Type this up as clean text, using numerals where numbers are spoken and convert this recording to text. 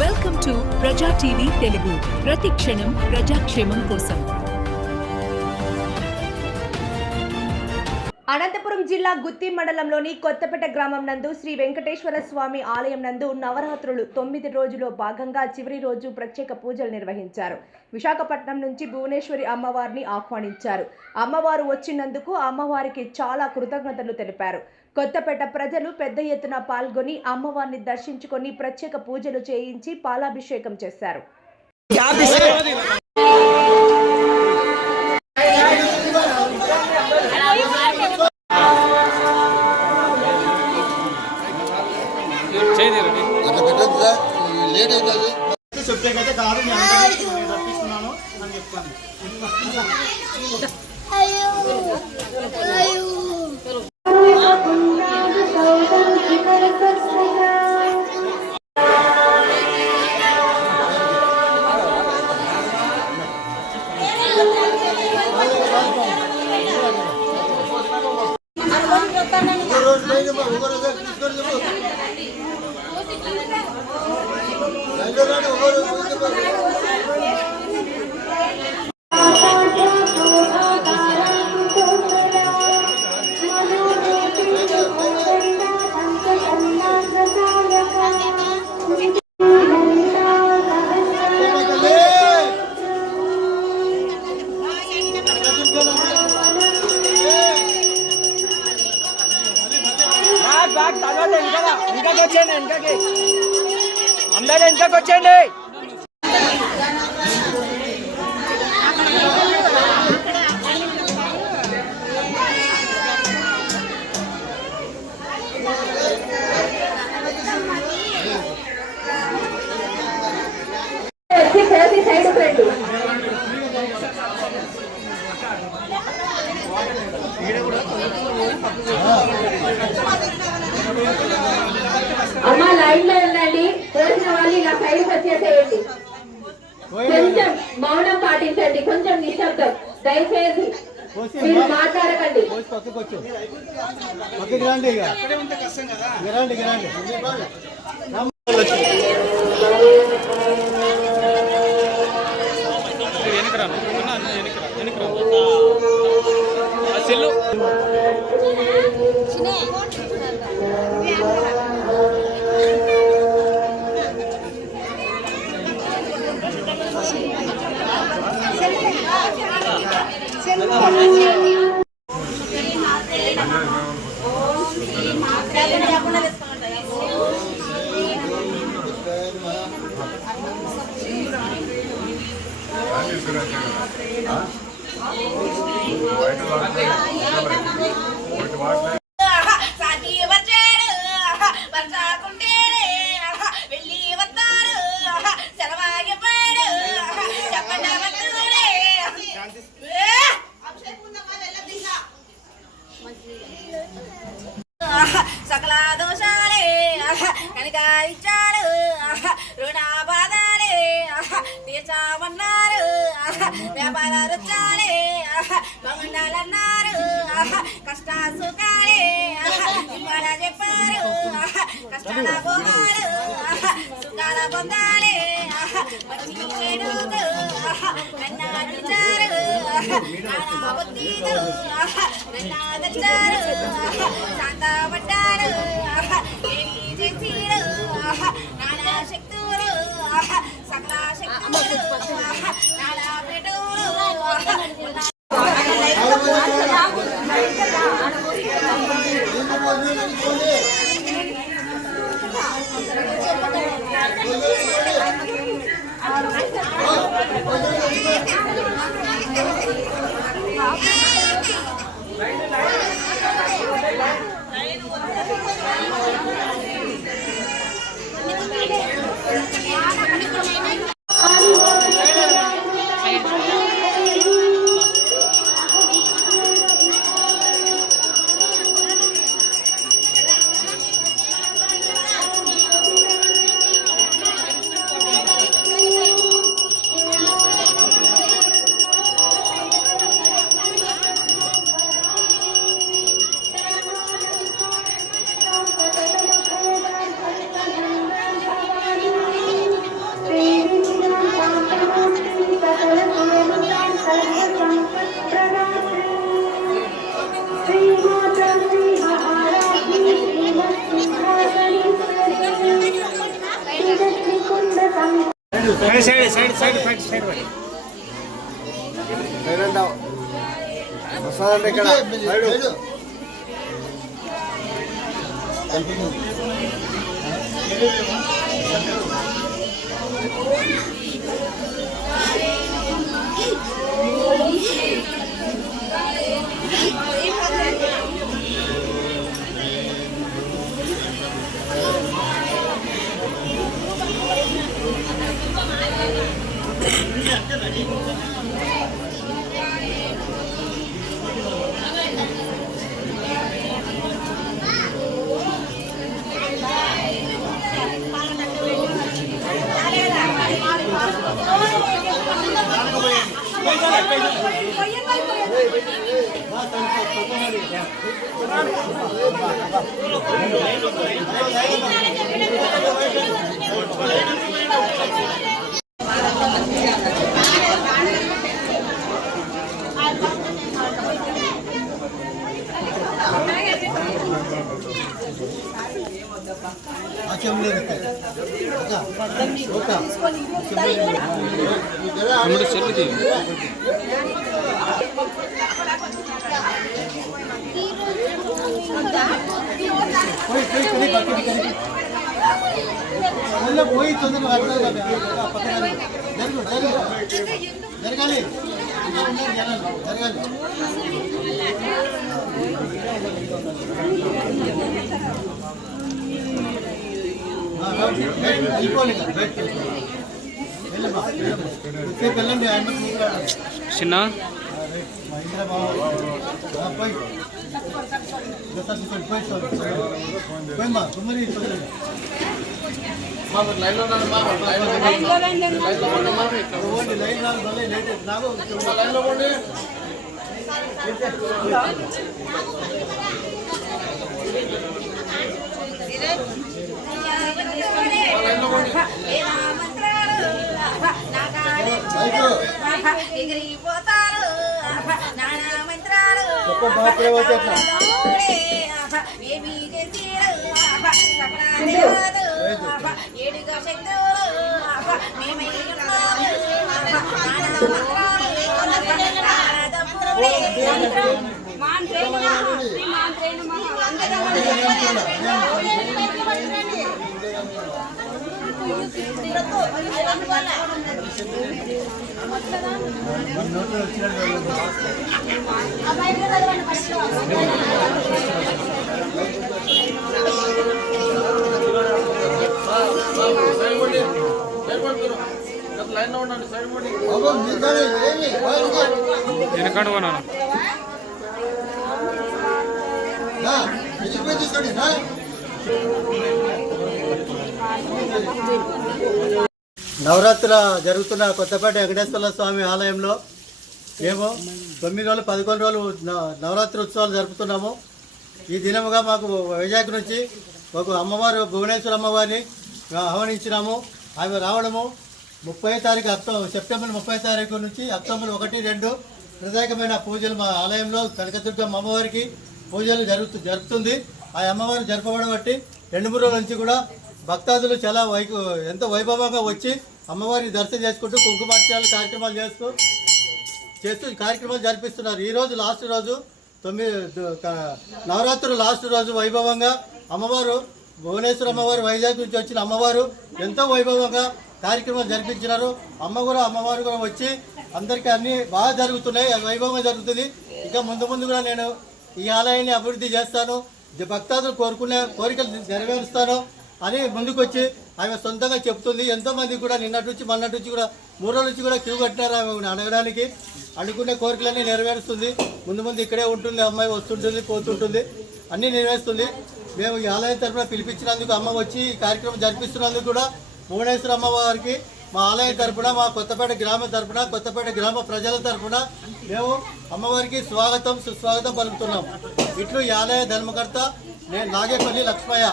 Welcome to ప్రజా TV Telugu, ప్రతి క్షణం ప్రజాక్షేమం కోసం. అనంతపురం జిల్లా గుత్తి మండలంలోని కొత్తపేట గ్రామం నందు శ్రీ వెంకటేశ్వర స్వామి ఆలయం నందు నవరాత్రులు 9 రోజుల్లో భాగంగా చివరి రోజు ప్రత్యేక పూజలు నిర్వహించారు. విశాఖపట్నం నుంచి భువనేశ్వరి అమ్మవారిని ఆహ్వానించారు. అమ్మవారు వచ్చినందుకు అమ్మవారికి చాలా కృతజ్ఞతలు తెలిపారు. కొత్తపేట ప్రజలు పెద్ద ఎత్తున పాల్గొని అమ్మవారిని దర్శించుకొని ప్రత్యేక పూజలు చేయించి పాలాభిషేకం చేశారు. చెప్తే కదా కాదు రప్పిస్తున్నాను అని చెప్తాను. అందరూ వెనకకి వచ్చేయండి. అమ్మా లైన్ లో ఉండండి. పోసిన వాళ్ళు ఇలా సైడ్ వచ్చేసేయండి. కొంచెం మౌనం పాటించండి, కొంచెం నిశ్శబ్దం. దయచేసి మీరు మాట్లాడకండి. సకల దోషాలే కనికారిచ్చారు, రుణ బాధాలే తీర్చామన్నారు, వ్యాపారాలు వచ్చాలే బాగుండాలన్నారు, కష్ట సుఖాలే ఇవాళ చెప్పారు, కష్టాల పోవారు సుఖాల పొందాలే మంచి చెడుకు నన్నాడిచారు, నానా బుద్ధితో నన్నాదచ్చారు, శాంతపడ్డారు ఏమి చేసిరు నానా శక్తులు సకల శక్తులు నానా పెట్టులు. వస్తానండి ఇక్కడ పోయి తొందరగా జరగాలి జరగాలి వెళ్ళండి చిన్న ఎగిరిపోతారు నానా మంత్రాలు ఏమి చేసిరు ఏడుగా శక్తులు మేమై వెనకాడు కొనాలి నవరాత్రుల జరుగుతున్న కొత్తపేట వెంకటేశ్వర స్వామి ఆలయంలో మేము 9 రోజులు 11 రోజులు నవరాత్రి ఉత్సవాలు జరుపుతున్నాము. ఈ దినముగా మాకు వైజాగ్ నుంచి ఒక అమ్మవారు భువనేశ్వర అమ్మవారిని ఆహ్వానించినాము. ఆమె రావడము 30 తారీఖు సెప్టెంబర్ 30 తారీఖు నుంచి అక్టోబర్ 1, 2 ప్రత్యేకమైన పూజలు మా ఆలయంలో కనకదుర్గమ్మ అమ్మవారికి పూజలు జరుపుతుంది. ఆ అమ్మవారు జరపబడం బట్టి 2-3 రోజుల నుంచి కూడా భక్తాదులు చాలా ఎంతో వైభవంగా వచ్చి అమ్మవారిని దర్శనం చేసుకుంటూ కుంకుమార్చనలు కార్యక్రమాలు చేస్తూ కార్యక్రమాలు జరిపిస్తున్నారు. ఈరోజు లాస్ట్ రోజు నవరాత్రులు లాస్ట్ రోజు వైభవంగా అమ్మవారు భువనేశ్వర అమ్మవారు వైజాగ్ నుంచి వచ్చిన అమ్మవారు ఎంతో వైభవంగా కార్యక్రమాలు జరిపించినారు. అమ్మవారు కూడా వచ్చి అందరికీ అన్నీ బాగా జరుగుతున్నాయి, వైభవంగా జరుగుతుంది. ఇంకా ముందు కూడా నేను ఈ ఆలయాన్ని అభివృద్ధి చేస్తాను, భక్తాదులు కోరుకునే కోరికలు నెరవేరుస్తాను అని ముందుకొచ్చి ఆమె సొంతంగా చెప్తుంది. ఎంతోమంది కూడా నిన్నటి నుంచి మొన్నటి నుంచి కూడా 3 రోజుల నుంచి కూడా క్యూ కట్టినారు ఆమె అడగడానికి. అనుకునే కోరికలన్నీ నెరవేరుస్తుంది. ముందు ఇక్కడే ఉంటుంది, అమ్మాయి వస్తుంటుంది పోతుంటుంది, అన్నీ నెరవేరుస్తుంది. మేము ఈ ఆలయం తరఫున పిలిపించినందుకు అమ్మ వచ్చి ఈ కార్యక్రమం జరిపిస్తున్నందుకు కూడా భువనేశ్వర అమ్మవారికి మా ఆలయం తరఫున, మా కొత్తపేట గ్రామ తరఫున, కొత్తపేట గ్రామ ప్రజల తరఫున మేము అమ్మవారికి స్వాగతం సుస్వాగతం పలుకుతున్నాం. ఇట్లు ఈ ఆలయ ధర్మకర్త నేను నాగేపల్లి లక్ష్మయ్య.